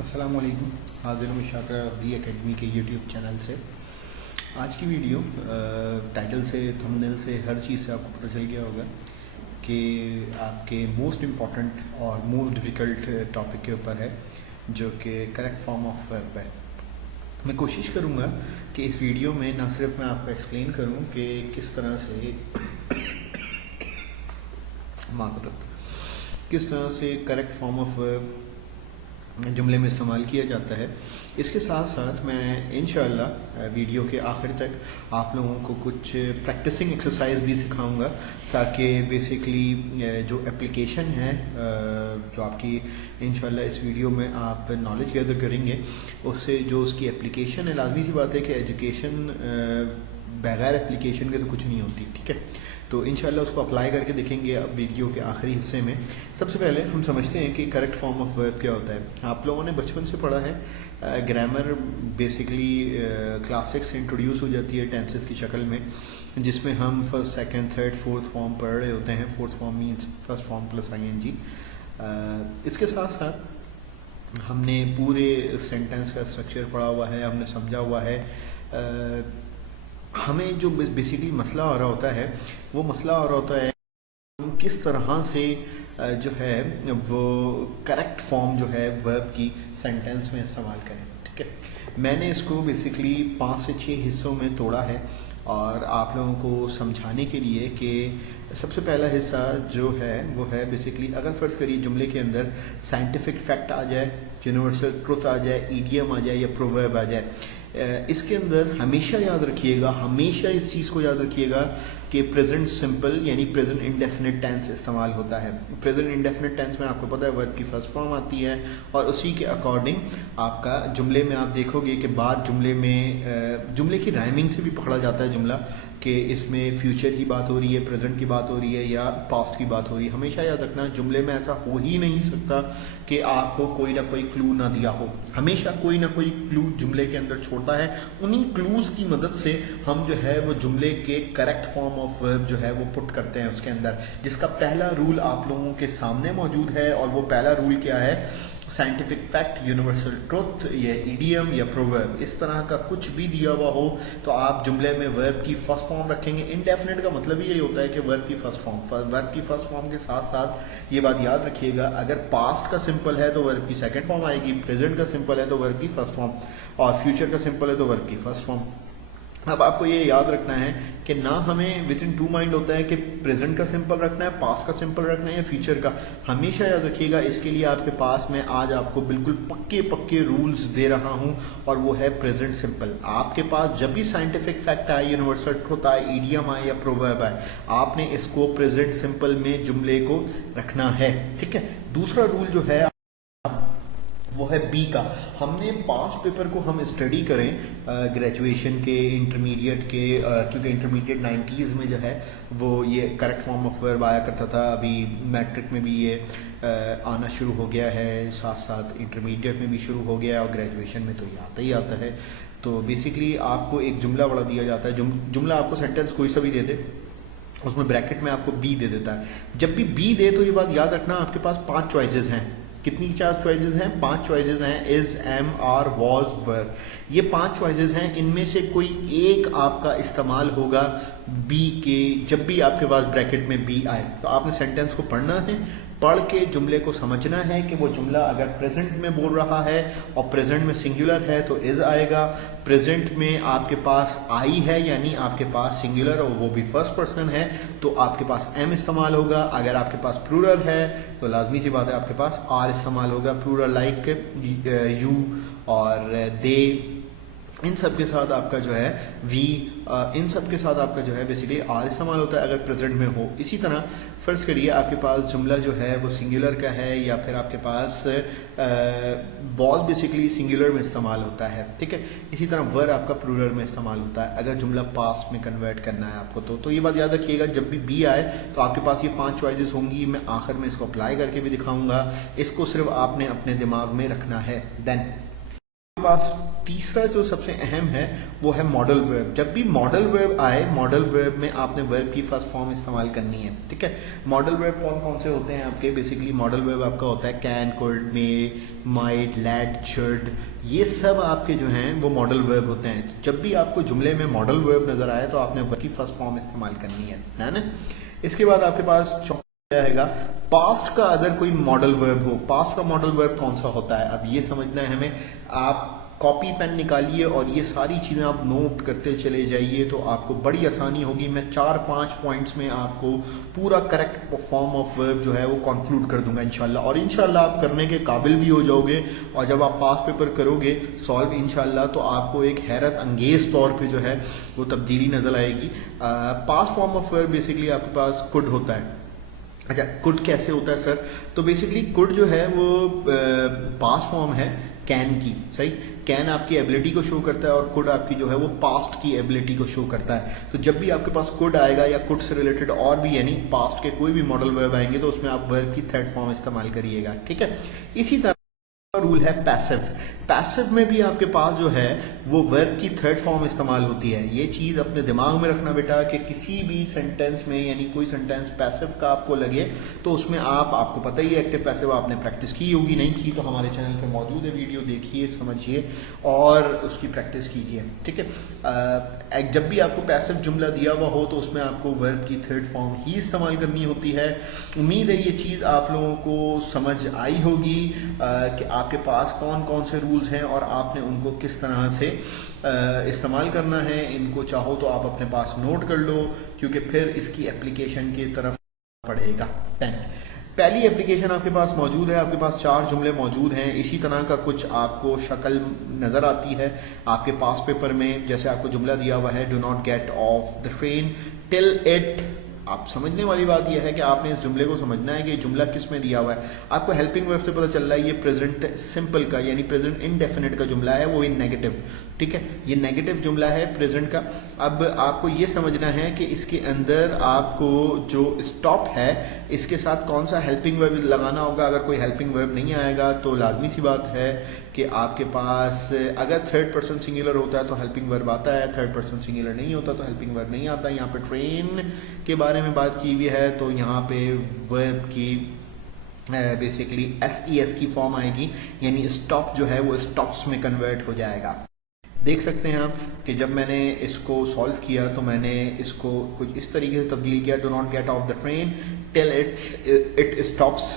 अस्सलाम वालेकुम। हाजिर हूँ शाकिर दी एकेडमी के यूट्यूब चैनल से। आज की वीडियो टाइटल से, थंबनेल से, हर चीज़ से आपको पता चल गया होगा कि आपके मोस्ट इम्पॉर्टेंट और मोस्ट डिफ़िकल्ट टॉपिक के ऊपर है, जो कि करेक्ट फॉर्म ऑफ वर्ब है। मैं कोशिश करूँगा कि इस वीडियो में ना सिर्फ मैं आपको एक्सप्लेन करूँ कि किस तरह से करेक्ट फॉर्म ऑफ वर्ब जुमले में इस्तेमाल किया जाता है, इसके साथ साथ मैं इंशाअल्लाह वीडियो के आखिर तक आप लोगों को कुछ प्रैक्टिसिंग एक्सरसाइज भी सिखाऊंगा, ताकि बेसिकली जो एप्लीकेशन है जो आपकी इंशाअल्लाह इस वीडियो में आप नॉलेज गैदर करेंगे, उससे जो उसकी एप्लीकेशन है, लाजमी सी बात है कि एजुकेशन बगैर एप्लीकेशन के तो कुछ नहीं होती, ठीक है। तो इंशाल्लाह उसको अप्लाई करके देखेंगे अब वीडियो के आखिरी हिस्से में। सबसे पहले हम समझते हैं कि करेक्ट फॉर्म ऑफ वर्ब क्या होता है। आप लोगों ने बचपन से पढ़ा है, ग्रामर बेसिकली क्लास 6 से इंट्रोड्यूस हो जाती है टेंसेस की शक्ल में, जिसमें हम first, second, third, fourth form पढ़ रहे होते हैं। Fourth form means first form plus ING। इसके साथ साथ हमने पूरे सेंटेंस का स्ट्रक्चर पढ़ा हुआ है, हमने समझा हुआ है। हमें जो बेसिकली मसला आ रहा होता है, वो मसला आ रहा होता है हम किस तरह से जो है वो करेक्ट फॉर्म जो है वर्ब की सेंटेंस में इस्तेमाल करें, ठीक है। मैंने इसको बेसिकली 5 से 6 हिस्सों में तोड़ा है, और आप लोगों को समझाने के लिए कि सबसे पहला हिस्सा जो है वो है बेसिकली, अगर फ़र्ज़ करिए जुमले के अंदर साइंटिफिक फैक्ट आ जाए, यूनिवर्सल ट्रुथ आ जाए, ईडियम आ जाए या प्रोवर्ब आ जाए, इसके अंदर हमेशा याद रखिएगा, हमेशा इस चीज़ को याद रखिएगा कि प्रेजेंट सिंपल यानी प्रेजेंट इंडेफिनिट टेंस इस्तेमाल होता है। प्रेजेंट इंडेफिनिट टेंस में आपको पता है वर्ब की फर्स्ट फॉर्म आती है, और उसी के अकॉर्डिंग आपका जुमले में आप देखोगे कि बाद जुमले में जुमले की राइमिंग से भी पकड़ा जाता है जुमला, कि इसमें फ्यूचर की बात हो रही है, प्रेजेंट की बात हो रही है या पास्ट की बात हो रही है। हमेशा याद रखना, जुमले में ऐसा हो ही नहीं सकता कि आपको कोई ना कोई क्लू ना दिया हो। हमेशा कोई ना कोई क्लू जुमले के अंदर छोड़ता है। उन्हीं क्लूज़ की मदद से हम जो है वो जुमले के करेक्ट फॉर्म ऑफ वर्ब जो है वो पुट करते हैं उसके अंदर, जिसका पहला रूल आप लोगों के सामने मौजूद है। और वो पहला रूल क्या है? साइंटिफिक फैक्ट, यूनिवर्सल ट्रुथ, या इडियम या प्रोवर्ब, इस तरह का कुछ भी दिया हुआ हो तो आप जुमले में वर्ब की फर्स्ट फॉर्म रखेंगे। इंडेफिनिट का मतलब ही यही होता है कि वर्ब की फर्स्ट फॉर्म। वर्ब की फर्स्ट फॉर्म के साथ साथ ये बात याद रखिएगा, अगर पास्ट का सिंपल है तो वर्ब की सेकंड फॉर्म आएगी, प्रेजेंट का सिंपल है तो वर्ब की फर्स्ट फॉर्म, और फ्यूचर का सिंपल है तो वर्ब की फर्स्ट फॉर्म। अब आपको ये याद रखना है कि ना हमें विद इन 2 माइंड होता है कि प्रेजेंट का सिंपल रखना है, पास्ट का सिंपल रखना है या फ्यूचर का। हमेशा याद रखिएगा। इसके लिए आपके पास मैं आज आपको बिल्कुल पक्के पक्के रूल्स दे रहा हूं, और वो है प्रेजेंट सिंपल। आपके पास जब भी साइंटिफिक फैक्ट आए, यूनिवर्सल ट्रुथ आए, ईडियम आए या प्रोवर्ब आए, आपने इसको प्रेजेंट सिंपल में जुमले को रखना है, ठीक है। दूसरा रूल जो है वो है बी का। हमने पास्ट पेपर को हम स्टडी करें ग्रेजुएशन के, इंटरमीडिएट के, क्योंकि इंटरमीडिएट 90s में जो है वो ये करेक्ट फॉर्म ऑफ वर्ब आया करता था। अभी मैट्रिक में भी ये आना शुरू हो गया है, साथ साथ इंटरमीडिएट में भी शुरू हो गया है, और ग्रेजुएशन में तो ये आता ही आता है। तो बेसिकली आपको एक जुमला बड़ा दिया जाता है। जुमला आपको सेंटेंस कोई सा भी दे दे, उसमें ब्रैकेट में आपको बी दे देता है। जब भी बी दे तो ये बात याद रखना, आपके पास 5 चॉइसेस हैं। कितनी 4 चॉइसेस हैं? 5 चॉइसेस हैं। इज, एम, आर, वॉज, वर, ये 5 चॉइसेस हैं। इनमें से कोई एक आपका इस्तेमाल होगा बी के, जब भी आपके पास ब्रैकेट में बी आए तो आपने सेंटेंस को पढ़ना है, पढ़ के जुमले को समझना है कि वो जुमला अगर प्रेजेंट में बोल रहा है और प्रेजेंट में सिंगुलर है तो इज आएगा। प्रेजेंट में आपके पास आई है यानी आपके पास सिंगुलर और वो भी फर्स्ट पर्सन है तो आपके पास एम इस्तेमाल होगा। अगर आपके पास प्लूरल है तो लाजमी सी बात है आपके पास आर इस्तेमाल होगा। प्लूरल लाइक यू और दे, इन सब के साथ आपका जो है वी, इन सब के साथ आपका जो है बेसिकली आर इस्तेमाल होता है अगर प्रेजेंट में हो। इसी तरह फ़र्ज़ करिए आपके पास जुमला जो है वो सिंगुलर का है, या फिर आपके पास वॉज बेसिकली सिंगुलर में इस्तेमाल होता है, ठीक है। इसी तरह वर आपका प्लूरल में इस्तेमाल होता है अगर जुमला पास्ट में कन्वर्ट करना है आपको। तो ये बात याद रखिएगा, जब भी बी आए तो आपके पास ये 5 चॉइसेस होंगी। मैं आखिर में इसको अप्लाई करके भी दिखाऊंगा, इसको सिर्फ आपने अपने दिमाग में रखना है। देन पास तीसरा जो सबसे अहम है वो है मॉडल वर्ब। जब भी मॉडल वर्ब आए, मॉडल वर्ब में आपने वर्ब की फर्स्ट फॉर्म इस्तेमाल करनी है, ठीक है। मॉडल वर्ब कौन कौन से होते हैं आपके? बेसिकली मॉडल वर्ब आपका होता है can, could, may, might, let, should, ये सब आपके जो हैं वो मॉडल वर्ब होते हैं। जब भी आपको जुमले में मॉडल वर्ब नजर आए तो आपने वर्ब की फर्स्ट फॉर्म इस्तेमाल करनी है ना। इसके बाद आपके पास रहेगा पास्ट का अगर कोई मॉडल वर्ब हो। पास्ट का मॉडल वर्ब कौन सा होता है, अब ये समझना है हमें। आप कॉपी पेन निकालिए और ये सारी चीज़ें आप नोट करते चले जाइए तो आपको बड़ी आसानी होगी। मैं 4-5 पॉइंट्स में आपको पूरा करेक्ट फॉर्म ऑफ वर्ब जो है वो कंक्लूड कर दूंगा इंशाल्लाह, और इंशाल्लाह आप करने के काबिल भी हो जाओगे। और जब आप पास पेपर करोगे सॉल्व इंशाल्लाह तो आपको एक हैरत अंगेज तौर पे जो है वो तब्दीली नजर आएगी। Past form of verb basically आपके पास कुड होता है। अच्छा, कुड कैसे होता है सर? तो बेसिकली कुड जो है वो पास्ट फॉर्म है कैन की, सही। कैन आपकी एबिलिटी को शो करता है और कुड आपकी जो है वो पास्ट की एबिलिटी को शो करता है। तो जब भी आपके पास कुड आएगा या कुड से रिलेटेड और भी यानी पास्ट के कोई भी मॉडल वर्ब आएंगे तो उसमें आप वर्ब की थर्ड फॉर्म इस्तेमाल करिएगा, ठीक है। इसी तरह रूल है पैसिव। पैसिव में भी आपके पास जो है वो वर्ब की थर्ड फॉर्म इस्तेमाल होती है। ये चीज अपने दिमाग में रखना बेटा कि किसी भी सेंटेंस में यानी कोई सेंटेंस पैसिव का आपको लगे तो उसमें आपको पता ही है एक्टिव पैसिव आपने प्रैक्टिस की होगी, नहीं की तो हमारे चैनल पे मौजूद है, वीडियो देखिए, समझिए और उसकी प्रैक्टिस कीजिए, ठीक है। जब भी आपको पैसिव जुमला दिया हुआ हो तो उसमें आपको वर्ब की थर्ड फॉर्म ही इस्तेमाल करनी होती है। उम्मीद है ये चीज आप लोगों को समझ आई होगी कि आपके पास कौन कौन से रूल्स हैं और आपने उनको किस तरह से इस्तेमाल करना है। इनको चाहो तो आप अपने पास नोट कर लो क्योंकि फिर इसकी एप्लीकेशन की तरफ पड़ेगा। पहली एप्लीकेशन आपके पास मौजूद है, आपके पास 4 जुमले मौजूद हैं। इसी तरह का कुछ आपको शक्ल नज़र आती है आपके पास पेपर में। जैसे आपको जुमला दिया हुआ है, do not get off the train till it. आप समझने वाली बात यह है कि आपने इस जुमले को समझना है कि जुमला किस में दिया हुआ है। आपको हेल्पिंग वर्ब से पता चल रहा है ये प्रेजेंट सिंपल का यानी प्रेजेंट इनडेफिनिट का जुमला है, वो इन नेगेटिव, ठीक है। ये नेगेटिव जुमला है प्रेजेंट का। अब आपको ये समझना है कि इसके अंदर आपको जो स्टॉप है इसके साथ कौन सा हेल्पिंग वर्ब लगाना होगा। अगर कोई हेल्पिंग वर्ब नहीं आएगा तो लाजमी सी बात है कि आपके पास अगर थर्ड पर्सन सिंगुलर होता है तो हेल्पिंग वर्ब आता है, थर्ड पर्सन सिंगुलर नहीं होता तो हेल्पिंग वर्ब नहीं आता। यहाँ पे ट्रेन के बारे में बात की हुई है तो यहाँ पे वर्ब की बेसिकली SES की फॉर्म आएगी यानी स्टॉप जो है वो स्टॉप्स में कन्वर्ट हो जाएगा। देख सकते हैं आप कि जब मैंने इसको सॉल्व किया तो मैंने इसको कुछ इस तरीके से तब्दील किया, do not get off the train till it stops.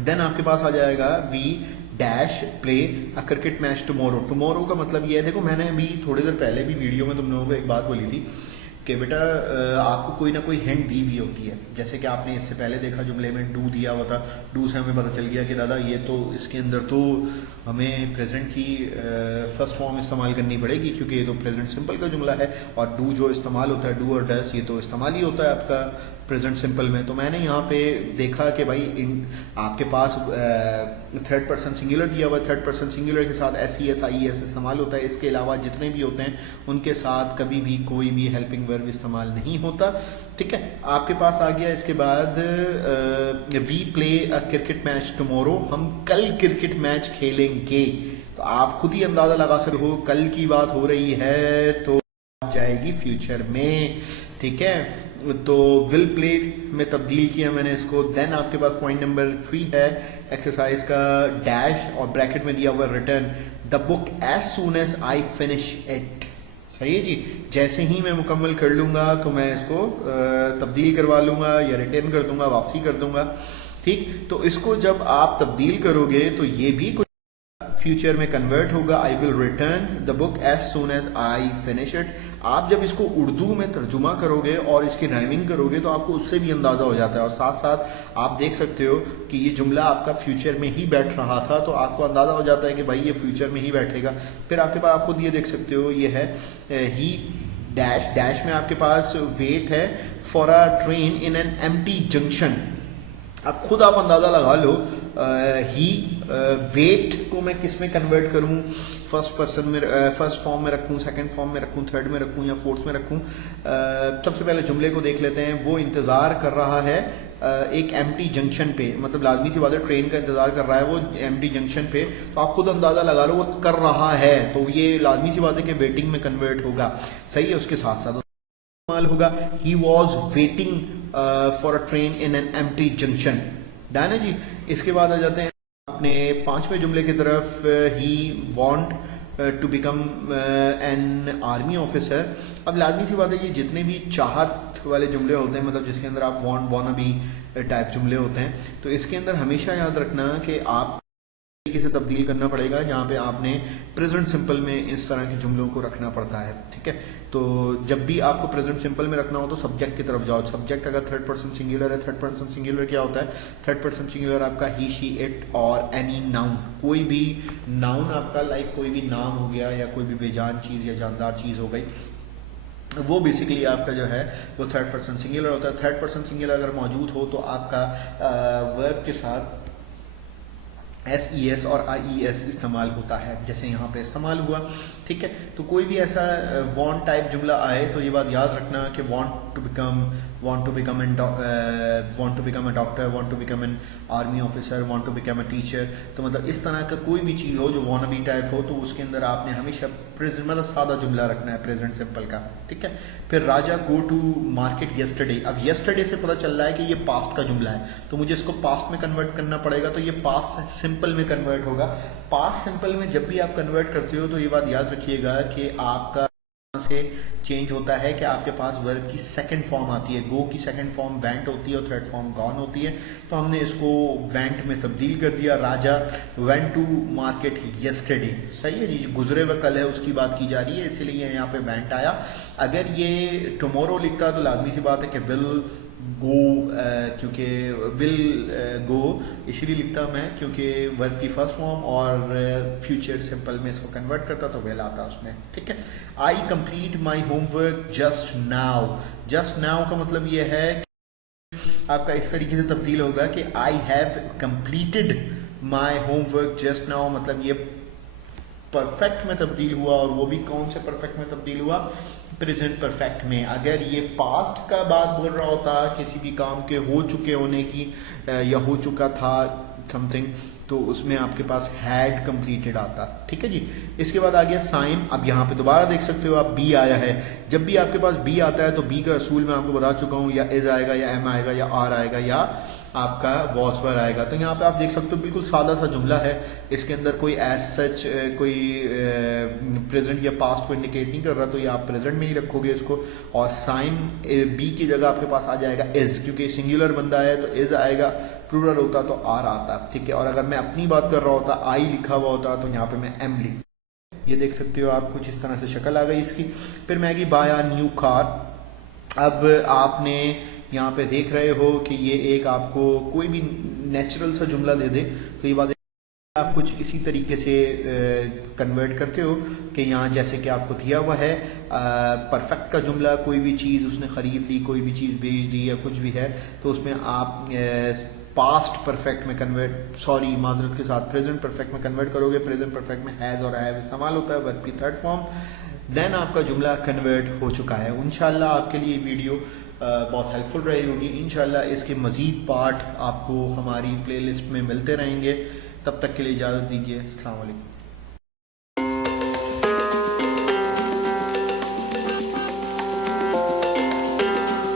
Then आपके पास आ जाएगा we dash play a cricket match tomorrow. Tomorrow का मतलब ये है, देखो मैंने अभी थोड़ी देर पहले भी वीडियो में तुम लोगों को एक बात बोली थी कि बेटा आपको कोई ना कोई हिंट दी भी होती है। जैसे कि आपने इससे पहले देखा जुमले में डू दिया हुआ था, डू से हमें पता चल गया कि दादा ये तो इसके अंदर तो हमें प्रेजेंट की फर्स्ट फॉर्म इस्तेमाल करनी पड़ेगी क्योंकि ये तो प्रेजेंट सिंपल का जुमला है और डू जो इस्तेमाल होता है, डू और डस, ये तो इस्तेमाल ही होता है आपका प्रेजेंट सिंपल में। तो मैंने यहाँ पे देखा कि भाई आपके पास थर्ड पर्सन सिंगुलर दिया हुआ है, थर्ड पर्सन सिंगुलर के साथ SES IES इस्तेमाल होता है। इसके अलावा जितने भी होते हैं उनके साथ कभी भी कोई भी हेल्पिंग वर्ब इस्तेमाल नहीं होता, ठीक है। आपके पास आ गया इसके बाद we play a cricket match tomorrow, हम कल क्रिकेट मैच खेलेंगे। तो आप खुद ही अंदाजा लगा सकते हो कल की बात हो रही है तो जाएगी फ्यूचर में, ठीक है। तो विल प्ले में तब्दील किया मैंने इसको। देन आपके पास पॉइंट नंबर 3 है एक्सरसाइज का, डैश और ब्रैकेट में दिया हुआ return the book as soon as I finish it. सही है जी, जैसे ही मैं मुकम्मल कर लूंगा तो मैं इसको तब्दील करवा लूंगा या रिटर्न कर दूंगा, वापसी कर दूंगा, ठीक। तो इसको जब आप तब्दील करोगे तो ये भी कुछ फ्यूचर में कन्वर्ट होगा, I will return the book as soon as I finish it. आप जब इसको उर्दू में तर्जुमा करोगे और इसकी राइमिंग करोगे तो आपको उससे भी अंदाजा हो जाता है और साथ साथ आप देख सकते हो कि ये जुमला आपका फ्यूचर में ही बैठ रहा था तो आपको अंदाजा हो जाता है कि भाई ये फ्यूचर में ही बैठेगा। फिर आपके पास आप खुद ये देख सकते हो, ये है ही डैश, डैश में आपके पास वेट है for a train in an empty junction. अब खुद आप अंदाजा लगा लो, ही वेट को मैं किस में कन्वर्ट करूं, फर्स्ट पर्सन में, फर्स्ट फॉर्म में रखूं, सेकंड फॉर्म में रखूं, थर्ड में रखूं या फोर्थ में रखूं। सबसे पहले जुमले को देख लेते हैं। वो इंतज़ार कर रहा है एक एम्प्टी जंक्शन पे, मतलब लाजमी सी बात है ट्रेन का इंतजार कर रहा है वो एम्प्टी जंक्शन पे, तो आप खुद अंदाजा लगा लो वो कर रहा है, तो ये लाजमी सी बात है कि वेटिंग में कन्वर्ट होगा। सही है। उसके साथ साथ इस्तेमाल होगा he was waiting for a train in an empty junction. Done है जी। इसके बाद आ जाते हैं अपने पांचवें जुमले की तरफ। He want to become an army officer. अब लाजमी सी बात है ये जितने भी चाहत वाले जुमले होते हैं, मतलब जिसके अंदर आप वॉन्ट वॉना भी टाइप जुमले होते हैं, तो इसके अंदर हमेशा याद रखना कि आप तरीके से तब्दील करना पड़ेगा, जहाँ पे आपने प्रेजेंट सिंपल में इस तरह के जुमलों को रखना पड़ता है। ठीक है। तो जब भी आपको प्रेजेंट सिंपल में रखना हो तो सब्जेक्ट की तरफ जाओ। सब्जेक्ट अगर थर्ड पर्सन सिंगुलर है, थर्ड पर्सन सिंगुलर क्या होता है? थर्ड पर्सन सिंगुलर आपका ही, शी, इट और एनी नाउन। कोई भी नाउन आपका, लाइक कोई भी नाम हो गया या कोई भी बेजान चीज़ या जानदार चीज़ हो गई, वो बेसिकली आपका जो है वो थर्ड पर्सन सिंगुलर होता है। थर्ड पर्सन सिंगुलर अगर मौजूद हो तो आपका वर्ब के साथ SES और IES इस्तेमाल होता है, जैसे यहाँ पे इस्तेमाल हुआ। ठीक है। तो कोई भी ऐसा वांट टाइप जुमला आए तो ये बात याद रखना कि want to become a doctor, want to become an army officer, want to become a teacher. तो मतलब इस तरह का कोई भी चीज़ हो जो वानाबी टाइप हो तो उसके अंदर आपने हमेशा प्रेजेंट, मतलब सादा जुमला रखना है प्रेजेंट सिंपल का। ठीक है। फिर राजा गो टू मार्केट येस्टरडे। अब येस्टरडे से पता चल रहा है कि ये पास्ट का जुमला है, तो मुझे इसको पास्ट में कन्वर्ट करना पड़ेगा, तो ये पास्ट सिंपल में कन्वर्ट होगा। पास्ट सिंपल में जब भी आप कन्वर्ट करते हो तो ये बात याद रखिएगा कि आपका से चेंज होता है कि आपके पास वर्ब की सेकंड फॉर्म आती है। गो की सेकंड फॉर्म वेंट होती है और थर्ड फॉर्म गॉन होती है, तो हमने इसको वेंट में तब्दील कर दिया। राजा वेंट टू मार्केट येस्टरडे। सही है जी। गुजरे हुए कल है उसकी बात की जा रही है, इसीलिए यहाँ पे वेंट आया। अगर ये टुमारो लिखता तो लाजमी सी बात है कि विल गो, क्योंकि विल गो इसलिए लिखता मैं क्योंकि वर्ब की फर्स्ट फॉर्म और फ्यूचर सिंपल में इसको कन्वर्ट करता तो विल आता उसमें। ठीक है। आई complete my homework just now. Just now का मतलब ये है कि आपका इस तरीके से तब्दील होगा कि I have completed my homework just now, मतलब ये परफेक्ट में तब्दील हुआ, और वो भी कौन से परफेक्ट में तब्दील हुआ? प्रेजेंट परफेक्ट में। अगर ये पास्ट का बात बोल रहा होता किसी भी काम के हो चुके होने की या हो चुका था समथिंग, तो उसमें आपके पास हैड कंप्लीटेड आता। ठीक है जी। इसके बाद आ गया साइम। अब यहाँ पे दोबारा देख सकते हो आप बी आया है। जब भी आपके पास बी आता है तो बी का असूल मैं आपको बता चुका हूँ, या इज आएगा या एम आएगा या आर आएगा या आपका वॉसवर आएगा। तो यहाँ पे आप देख सकते हो बिल्कुल सादा सा जुमला है, इसके अंदर कोई एज सच कोई प्रेजेंट या पास्ट को इंडिकेट नहीं कर रहा, तो ये आप प्रेजेंट में ही रखोगे इसको। और साइन बी की जगह आपके पास आ जाएगा इज, क्योंकि सिंगुलर बंदा है तो इज आएगा, प्लूरल होता तो आर आता। ठीक है। और अगर मैं अपनी बात कर रहा होता, आई लिखा हुआ होता, तो यहाँ पे मैं एम लिख। ये देख सकते हो आप, कुछ इस तरह से शक्ल आ गई इसकी। फिर Maggie buy a new car. अब आपने यहाँ पे देख रहे हो कि ये एक आपको कोई भी नेचुरल सा जुमला दे दे तो ये बात आप कुछ इसी तरीके से कन्वर्ट करते हो कि यहाँ जैसे कि आपको दिया हुआ है परफेक्ट का जुमला, कोई भी चीज़ उसने ख़रीद ली, कोई भी चीज़ बेच दी या कुछ भी है, तो उसमें आप पास्ट परफेक्ट में कन्वर्ट, सॉरी माजरत के साथ प्रेजेंट परफेक्ट में कन्वर्ट करोगे। प्रेजेंट परफेक्ट में हैज़ और हैव इस्तेमाल होता है, वर्ब की थर्ड फॉर्म, देन आपका जुमला कन्वर्ट हो चुका है। इंशाल्लाह आपके लिए वीडियो बहुत हेल्पफुल रही होगी। इंशाल्लाह इसके मज़ीद पार्ट आपको हमारी प्लेलिस्ट में मिलते रहेंगे। तब तक के लिए इजाज़त दीजिए। अस्सलाम वालेकुम।